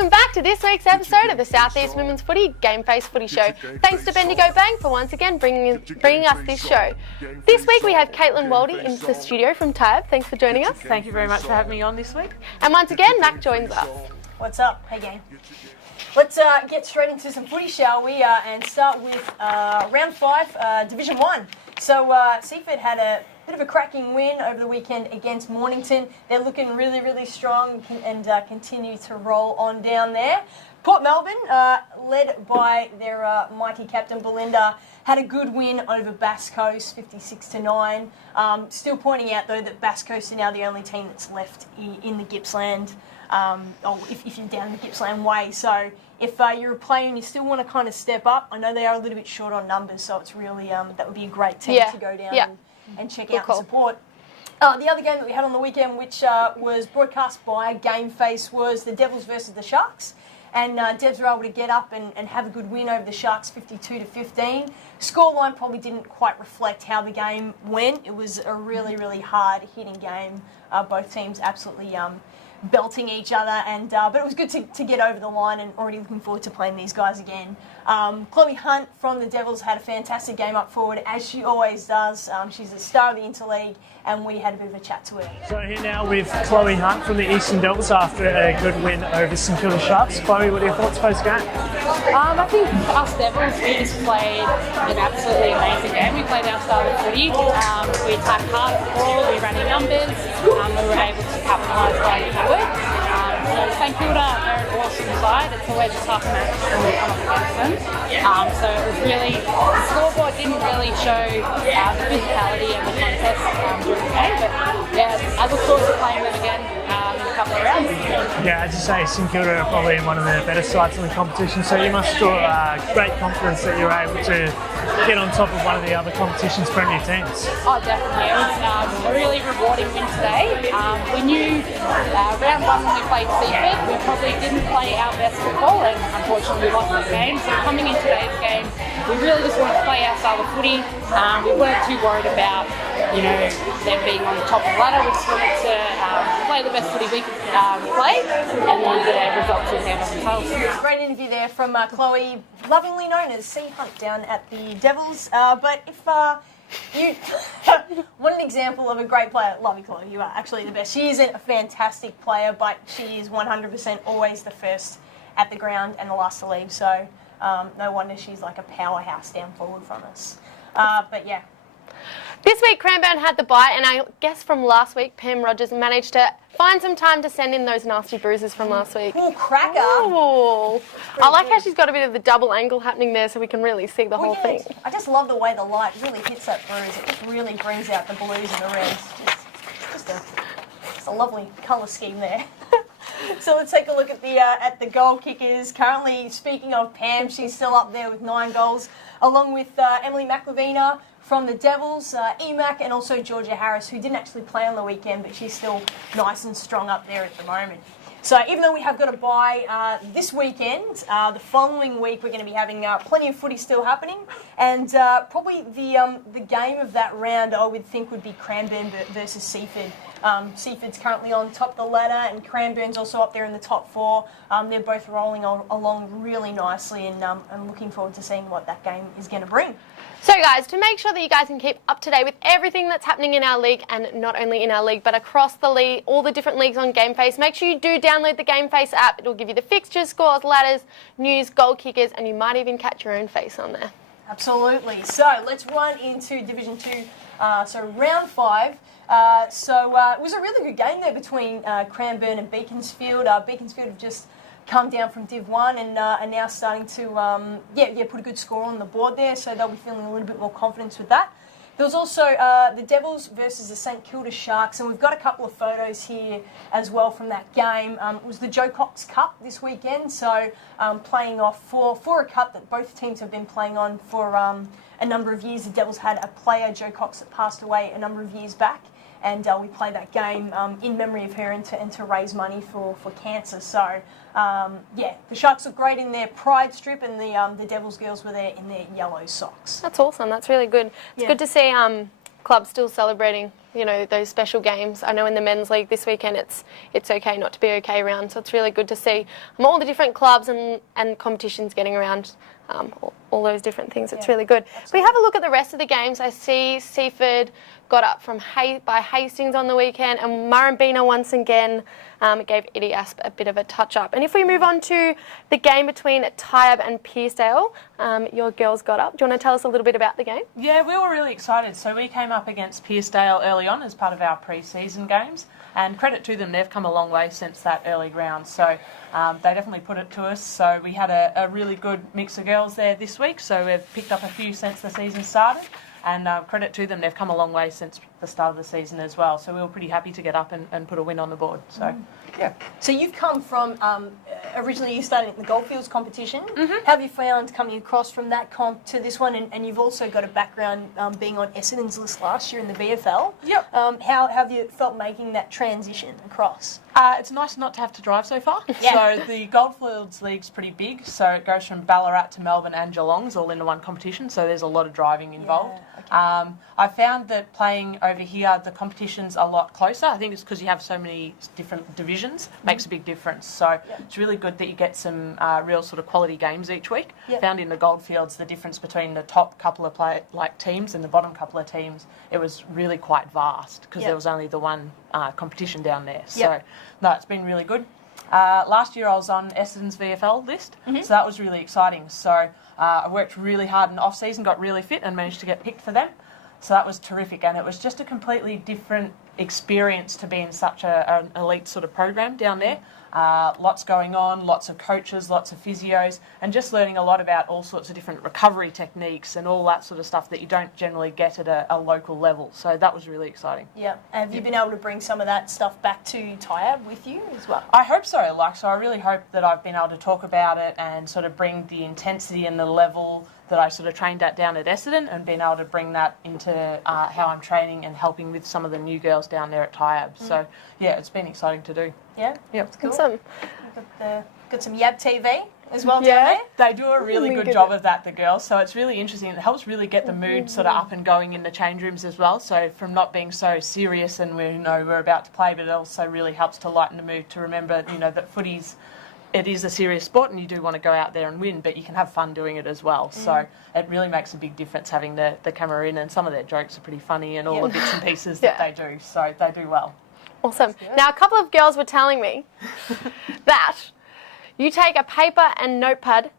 Welcome back to this week's episode of the Southeast Women's Footy GameFace Footy Show. Thanks to Bendigo Bank for once again bringing us this show. This week we have Caitlin Waldy in the studio from Tab. Thanks for joining us. Thank you very much for having me on this week. And once again, Mac joins us. What's up? Hey gang. Let's get straight into some footy, shall we? And start with round 5, Division 1. So Seaford had a bit of a cracking win over the weekend against Mornington. They're looking really, really strong and continue to roll on down there. Port Melbourne, led by their mighty captain Belinda, had a good win over Bass Coast, 56-9. Still pointing out though that Bass Coast are now the only team that's left in the Gippsland. If you're down the Gippsland way. So if you're a player and you still want to kind of step up, I know they are a little bit short on numbers, so it's really that would be a great team to go down and check out and support. The other game that we had on the weekend, which was broadcast by GameFace, was the Devils versus the Sharks. And Devs were able to get up and have a good win over the Sharks, 52-15. Scoreline probably didn't quite reflect how the game went. It was a really, really hard-hitting game. Both teams absolutely belting each other, but it was good to get over the line, and already looking forward to playing these guys again. Chloe Hunt from the Devils had a fantastic game up forward, as she always does. She's the star of the Interleague, and we had a bit of a chat to her. So here now with Chloe Hunt from the Eastern Devils after a good win over St Kilda Sharks. Chloe, what are your thoughts post-game? I think us Devils, we just played an absolutely amazing game. We played our style of footy. We attacked hard at the ball, we ran in numbers, we were able to capitalise going forward. So St Kilda, they're an awesome side. It's always a tough match when we come up against them. So it was really, the scoreboard didn't really show the physicality and the contest during the game, but yeah, I look forward to playing them again in a couple of rounds. Yeah, as you say, St Kilda are probably one of the better sides in the competition, so you must draw great confidence that you're able to get on top of one of the other competition's premier teams. Oh, definitely. It was a really rewarding win today. We knew round 1 when we played Seaford, we probably didn't play our best football, and unfortunately we lost that game. So coming in today's game, we really just wanted to play our style of footy. We weren't too worried about, them being on the top of the ladder. We just wanted to play the best footy we could play, and then the results will handle themselves. Great interview there from Chloe, lovingly known as C Hunt down at the Devils. But if you want an example of a great player, love you, Chloe, you are actually the best. She isn't a fantastic player, but she is 100% always the first at the ground and the last to leave. So no wonder she's like a powerhouse down forward from us. But yeah. This week, Cranbourne had the bye, and I guess from last week, Pam Rogers managed to find some time to send in those nasty bruises from last week. Ooh, cracker! Ooh. I like how she's got a bit of the double angle happening there, so we can really see the whole thing. I just love the way the light really hits that bruise. It just really brings out the blues and the reds. Just a lovely colour scheme there. So let's take a look at the goal kickers. Currently, speaking of Pam, she's still up there with 9 goals, along with Emily McLavina from the Devils, Emac, and also Georgia Harris, who didn't actually play on the weekend, but she's still nice and strong up there at the moment. So even though we have got a bye this weekend, the following week we're going to be having plenty of footy still happening, and probably the game of that round I would think would be Cranbourne versus Seaford. Seaford's currently on top of the ladder, and Cranbourne's also up there in the top 4. They're both rolling along really nicely, and I'm looking forward to seeing what that game is going to bring. So guys, to make sure that you guys can keep up to date with everything that's happening in our league, and not only in our league but across the league, all the different leagues on GameFace, make sure you do download the GameFace app. It'll give you the fixtures, scores, ladders, news, goal kickers, and you might even catch your own face on there. Absolutely. So let's run into Division 2, so round 5. It was a really good game there between Cranbourne and Beaconsfield. Beaconsfield have just come down from Div 1 and are now starting to put a good score on the board there, so they'll be feeling a little bit more confidence with that. There was also the Devils versus the St Kilda Sharks, and we've got a couple of photos here as well from that game. It was the Joe Cox Cup this weekend, so playing off for a cup that both teams have been playing on for a number of years. The Devils had a player, Joe Cox, that passed away a number of years back, and we played that game in memory of her and to raise money for cancer. So, the Sharks look great in their pride strip, and the Devils girls were there in their yellow socks. That's awesome. That's really good. It's good to see clubs still celebrating, you know, those special games. I know in the men's league this weekend it's okay not to be okay round, so it's really good to see all the different clubs and competitions getting around all those different things. It's really good. If we have a look at the rest of the games, I see Seaford got up from by Hastings on the weekend, and Murrumbina once again gave Idiasp a bit of a touch-up. And if we move on to the game between Tyab and Pearcedale, your girls got up. Do you want to tell us a little bit about the game? Yeah, we were really excited. So we came up against Pearcedale early on as part of our pre-season games, and credit to them, they've come a long way since that early round. So they definitely put it to us. So we had a really good mix of girls there this week, so we've picked up a few since the season started. And credit to them, they've come a long way since the start of the season as well. So we were pretty happy to get up and put a win on the board. So, yeah. So you've come from, originally you started in the Goldfields competition. Mm-hmm. How have you found coming across from that comp to this one? And you've also got a background being on Essendon's list last year in the VFL. Yep. How have you felt making that transition across? It's nice not to have to drive so far. Yeah. So the Goldfields League's pretty big. So it goes from Ballarat to Melbourne and Geelong's all into one competition. So there's a lot of driving involved. Yeah, okay. I found that playing over here, the competition's a lot closer. I think it's because you have so many different divisions, makes a big difference. So it's really good that you get some real sort of quality games each week. Yep. Found in the Goldfields the difference between the top couple of teams and the bottom couple of teams, it was really quite vast because there was only the one competition down there. So no, it's been really good. Last year I was on Essendon's VFL list, so that was really exciting. So I worked really hard in the off-season, got really fit and managed to get picked for them. So that was terrific, and it was just a completely different experience to be in such an elite sort of program down there. Lots going on, lots of coaches, lots of physios, and just learning a lot about all sorts of different recovery techniques and all that sort of stuff that you don't generally get at a local level. So that was really exciting. Yeah. Have you been able to bring some of that stuff back to Tyab with you as well? I hope so. So I really hope that I've been able to talk about it and sort of bring the intensity and the level that I sort of trained at down at Essendon and been able to bring that into how I'm training and helping with some of the new girls down there at Tyab. So, yeah, it's been exciting to do. Yeah? Yep. Cool. Awesome. Got some Yab TV as well down Yeah. there? They do a really good job of that, the girls, so it's really interesting. It helps really get the mood sort of up and going in the change rooms as well, so from not being so serious and we're about to play, but it also really helps to lighten the mood to remember, that footy's, it is a serious sport and you do want to go out there and win, but you can have fun doing it as well. So it really makes a big difference having the camera in, and some of their jokes are pretty funny and all the bits and pieces that they do, so they do well. Awesome. Now, a couple of girls were telling me that you take a paper and notepad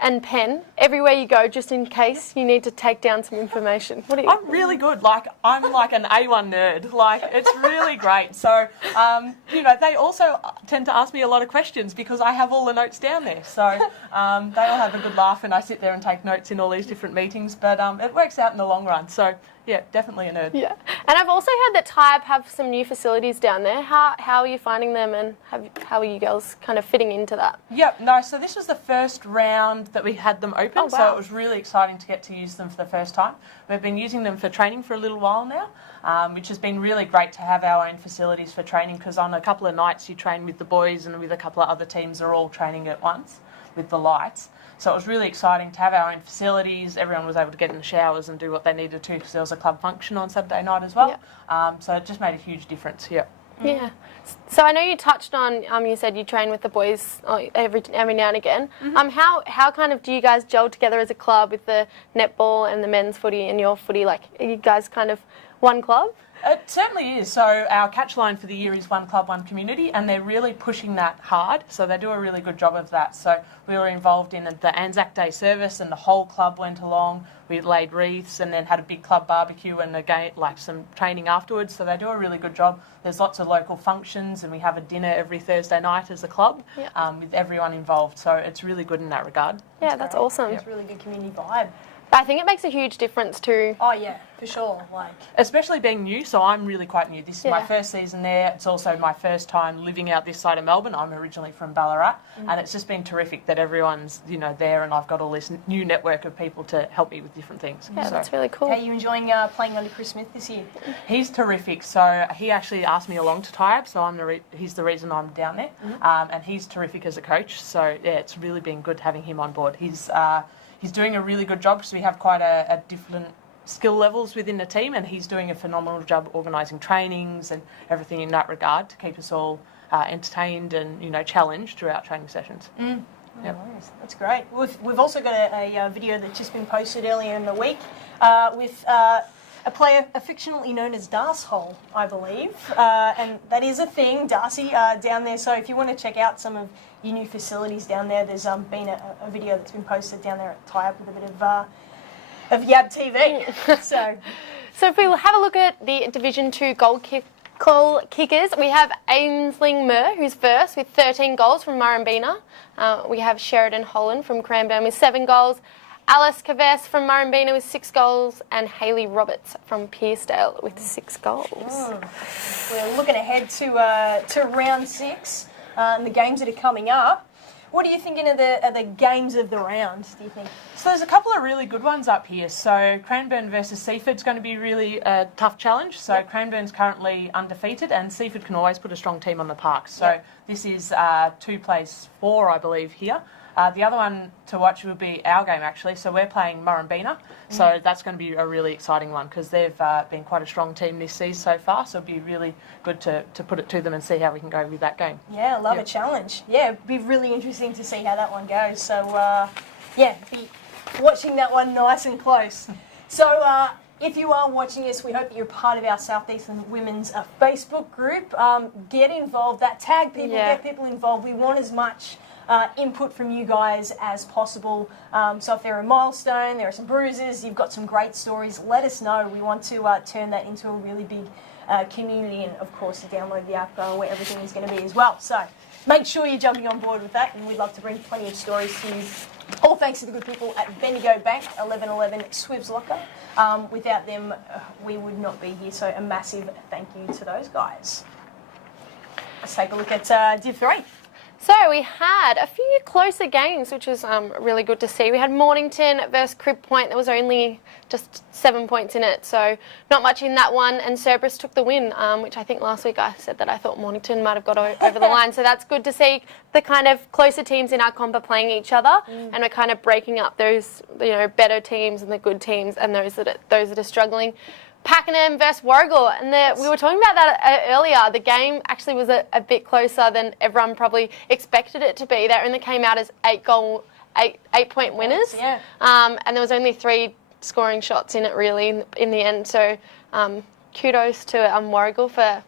and pen everywhere you go, just in case you need to take down some information. What are you? I'm really good. I'm like an A1 nerd. It's really great. So, they also tend to ask me a lot of questions because I have all the notes down there. So they all have a good laugh, and I sit there and take notes in all these different meetings. But it works out in the long run. So, yeah, definitely a nerd. Yeah. And I've also heard that Tyab have some new facilities down there. How are you finding them, and how are you girls kind of fitting into that? Yep, no, so this was the first round that we had them open, Oh, wow. so it was really exciting to get to use them for the first time. We've been using them for training for a little while now, which has been really great to have our own facilities for training, because on a couple of nights you train with the boys and with a couple of other teams, they're all training at once with the lights. So it was really exciting to have our own facilities. Everyone was able to get in the showers and do what they needed to, because there was a club function on Saturday night as well. So it just made a huge difference, Yeah. So I know you touched on, you said you train with the boys every now and again. How kind of do you guys gel together as a club with the netball and the men's footy and your footy? Like, are you guys kind of one club? It certainly is. So our catch line for the year is one club, one community, and they're really pushing that hard. So they do a really good job of that. So we were involved in the Anzac Day service, and the whole club went along. We laid wreaths and then had a big club barbecue and again some training afterwards. So they do a really good job. There's lots of local functions, and we have a dinner every Thursday night as a club with everyone involved. So it's really good in that regard. Yeah, that's awesome. It's a really good community vibe. I think it makes a huge difference too. Oh yeah, for sure. Especially being new, so I'm really quite new. This is my first season there. It's also my first time living out this side of Melbourne. I'm originally from Ballarat, and it's just been terrific that everyone's there, and I've got all this new network of people to help me with different things. Yeah, that's really cool. How are you enjoying playing under Chris Smith this year? He's terrific. So he actually asked me along to Tyab, so he's the reason I'm down there, and he's terrific as a coach. So yeah, it's really been good having him on board. He's doing a really good job, because we have quite a different skill levels within the team, and he's doing a phenomenal job organising trainings and everything in that regard to keep us all entertained and challenged throughout training sessions. No worries. That's great. We've also got a video that's just been posted earlier in the week with a player affectionately known as Darshole, I believe, and that is a thing, Darcy, down there. So if you want to check out some of your new facilities down there, there's been a video that's been posted down there at tie-up with a bit of Yab TV. So if we have a look at the Division 2 goal kickers, we have Ainsling Murr, who's first with 13 goals from Murrumbina. We have Sheridan Holland from Cranbourne with 7 goals. Alice Caves from Murrumbina with 6 goals, and Hayley Roberts from Pearcedale with 6 goals. We're looking ahead to round 6 and the games that are coming up. What are you thinking of the games of the round, do you think? So there's a couple of really good ones up here. So Cranbourne versus Seaford's going to be really a tough challenge. So Cranbourne's currently undefeated, and Seaford can always put a strong team on the park. So this is 2 plays 4, I believe, here. The other one to watch will be our game, actually. So we're playing Murrumbina. So that's going to be a really exciting one because they've been quite a strong team this season so far. So it'll be really good to put it to them and see how we can go with that game. Yeah, I love a challenge. Yeah, it'd be really interesting to see how that one goes. So, be watching that one nice and close. So, if you are watching us, we hope that you're part of our Southeastern Women's Facebook group. Get involved. Tag people, get people involved. We want as much input from you guys as possible. So if there are a milestone, there are some bruises, you've got some great stories, let us know. We want to turn that into a really big community, and of course to download the app where everything is going to be as well. So make sure you're jumping on board with that, and we'd love to bring plenty of stories to you. All thanks to the good people at Bendigo Bank, 1111 Swibs Locker. Without them, we would not be here. So a massive thank you to those guys. Let's take a look at Div 3. So we had a few closer games, which was really good to see. We had Mornington versus Crib Point. There was only just 7 points in it, so not much in that one. And Cerberus took the win, which I think last week I said that I thought Mornington might have got over the line. So that's good to see the kind of closer teams in our comp are playing each other, and we're kind of breaking up those better teams and the good teams and those that are struggling. Pakenham versus Warragul, and we were talking about that earlier. The game actually was a bit closer than everyone probably expected it to be. They only came out as 8-point winners, and there was only 3 scoring shots in it really in the end. So kudos to Warragul for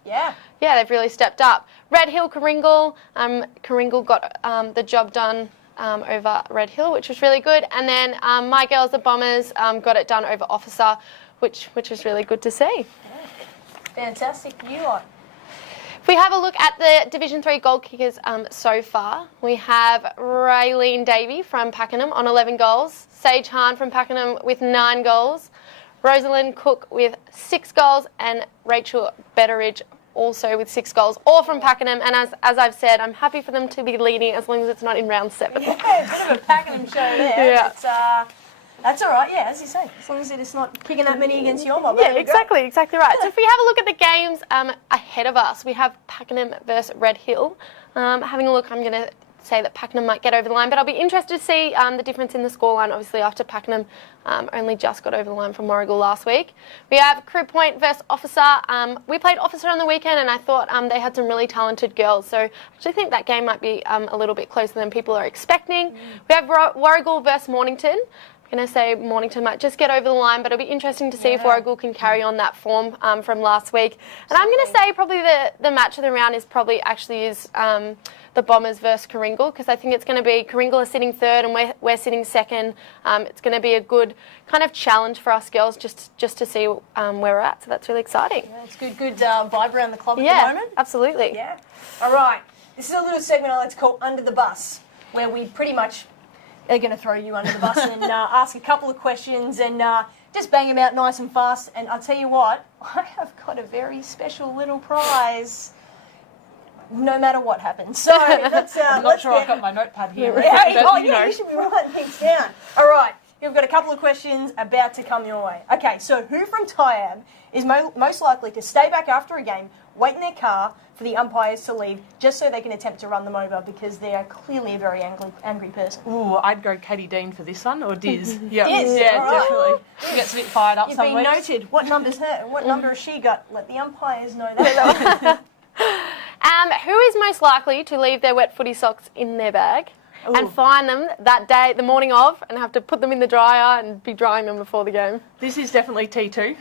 they've really stepped up. Red Hill Coringal, Coringal got the job done over Red Hill, which was really good, and then my girls the Bombers got it done over Officer, which was really good to see. Fantastic. You lot. If we have a look at the Division 3 goal kickers so far, we have Raylene Davey from Pakenham on 11 goals, Sage Hahn from Pakenham with 9 goals, Rosalind Cook with 6 goals, and Rachel Betteridge also with 6 goals, all from Pakenham. And as I've said, I'm happy for them to be leading as long as it's not in round 7. Yeah, a bit of a Pakenham show there. Yeah. That's all right, as you say, as long as it's not kicking that many against your mob. Yeah, exactly right. So if we have a look at the games ahead of us, we have Pakenham versus Red Hill. Having a look, I'm going to say that Pakenham might get over the line, but I'll be interested to see the difference in the scoreline, obviously, after Pakenham only just got over the line from Warragul last week. We have Crib Point versus Officer. We played Officer on the weekend, and I thought they had some really talented girls, so I actually think that game might be a little bit closer than people are expecting. We have Warragul versus Mornington. I'm going to say Mornington might just get over the line, but it'll be interesting to see if Warragul can carry on that form from last week. And I'm going to say probably the match of the round is the Bombers versus Coringal, because I think it's going to be Coringal is sitting 3rd and we're sitting 2nd. It's going to be a good kind of challenge for us girls just to see where we're at. So that's really exciting. Yeah, it's good vibe around the club at the moment. Absolutely. Yeah. All right. This is a little segment I like to call Under the Bus, where we pretty much are going to throw you under the bus and ask a couple of questions and just bang them out nice and fast. And I'll tell you what, I have got a very special little prize no matter what happens. So I'm not sure I've got my notepad here. You should be writing things down. All right, you've got a couple of questions about to come your way. Okay, so who from Tyab is most likely to stay back after a game, wait in their car for the umpires to leave just so they can attempt to run them over because they are clearly a very angry person. Ooh, I'd go Katie Dean for this one, or Diz. Yeah, Diz, yeah, all right. definitely. She gets a bit fired up You've some been weeks. noted. What number's her? What number has she got? Let the umpires know that. Who is most likely to leave their wet footy socks in their bag and find them that day, the morning of, and have to put them in the dryer and be drying them before the game? This is definitely T2.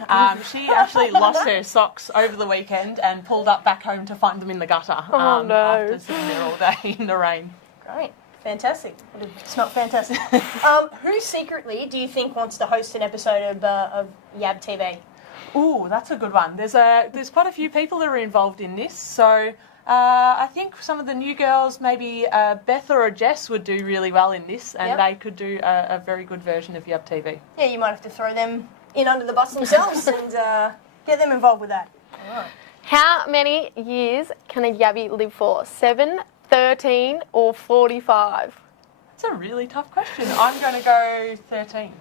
She actually lost her socks over the weekend and pulled up back home to find them in the gutter no. after sitting there all day in the rain. Great. Fantastic. It smelled fantastic. Who secretly do you think wants to host an episode of Yab TV? Ooh, that's a good one. There's quite a few people that are involved in this, so I think some of the new girls, maybe Beth or Jess, would do really well in this, and they could do a very good version of Yab TV. Yeah, you might have to throw them in under the bus themselves and get them involved with that. All right. How many years can a Yabby live for? 7, 13 or 45? That's a really tough question. I'm going to go 13.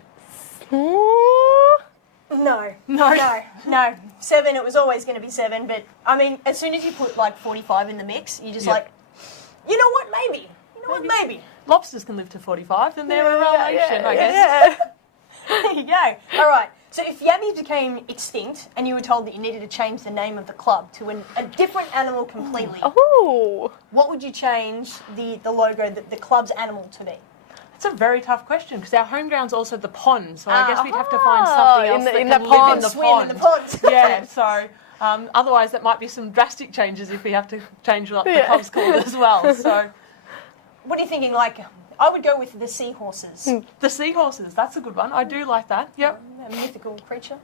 No. 7, it was always going to be 7, but I mean, as soon as you put like 45 in the mix, you just like, you know what, maybe. Maybe. Lobsters can live to 45, then they're a real nation, I guess. There you go. All right. So if Yabbies became extinct and you were told that you needed to change the name of the club to a different animal completely, Ooh. what would you change the logo, the club's animal to be? It's a very tough question because our home ground's also the pond, so I guess we'd have to find something else in that the can pond. live in the Swim pond. in the pond. Yeah, so otherwise that might be some drastic changes if we have to change what the club's called as well. So, What are you thinking? Like, I would go with the seahorses. the seahorses, that's a good one. I do like that. Yep. A mythical creature,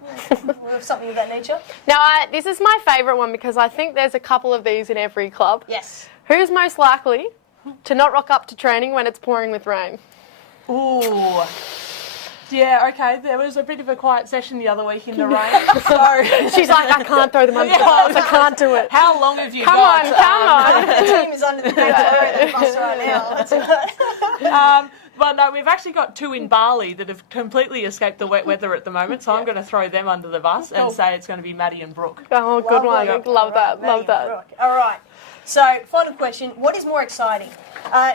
or something of that nature. Now, this is my favourite one because I think there's a couple of these in every club. Yes. Who's most likely to not rock up to training when it's pouring with rain? Ooh. Yeah, okay. There was a bit of a quiet session the other week in the rain. So She's like, I can't throw them under the bus. I can't do it. how long have you Come got? on. The team is under the bus right now. But no, we've actually got 2 in Bali that have completely escaped the wet weather at the moment, so I'm going to throw them under the bus and say it's going to be Maddie and Brooke. Oh, good one. Lovely. Love that. Maddie Love that. Brooke. All right. So, final question. What is more exciting?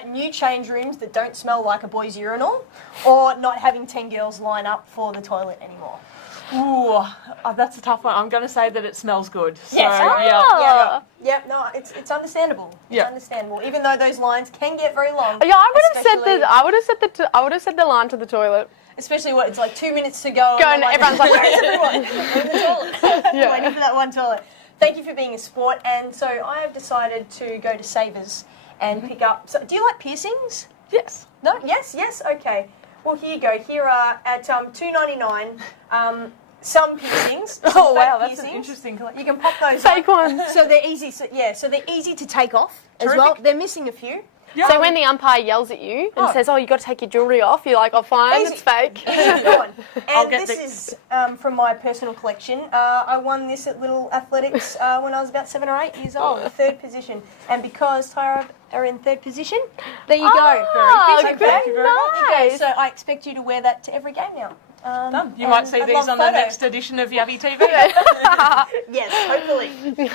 New change rooms that don't smell like a boy's urinal, or not having 10 girls line up for the toilet anymore? Ooh, that's a tough one. I'm going to say that it smells good. So, Yes. yeah. Yep. No, it's understandable. It's Yeah. understandable. Even though those lines can get very long. Yeah, I would have especially- said the line to the toilet. Especially what it's like 2 minutes to go. And everyone's like, where is everyone? In the toilet. Yeah. Waiting for that one toilet. Thank you for being a sport. And so I have decided to go to Savers and pick up. So, do you like piercings? Yes. No. Yes. Okay. Well, here you go. Here are at $2.99. Some piercings. Oh, some wow, fake that's an piercings. interesting collection. You can pop those. Fake on. ones. So they're easy. So they're easy to take off as Terrific. well. They're missing a few. So when the umpire yells at you and says, you got to take your jewellery off, you're like, fine, Easy. it's fake. Go on. I'll And get this the- is from my personal collection. I won this at Little Athletics when I was about 7 or 8 years old, the 3rd position. And because Tyra are in 3rd position, there you go. Oh, Thank you very much. nice. So I expect you to wear that to every game now. Done. You might see I'd these love on the photo. next edition of Yabby TV. Yes, hopefully.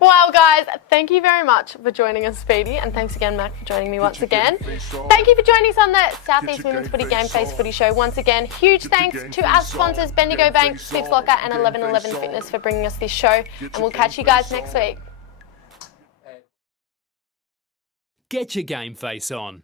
Well, guys, thank you very much for joining us, Speedy, and thanks again, Mac, for joining me once again. Thank you for joining us on the Southeast Women's Footy GameFace Footy Show. Once again, huge thanks to our sponsors, Bendigo Bank, Swift Locker, and 1111 Fitness for bringing us this show, and we'll catch you guys next week. Get your game face on.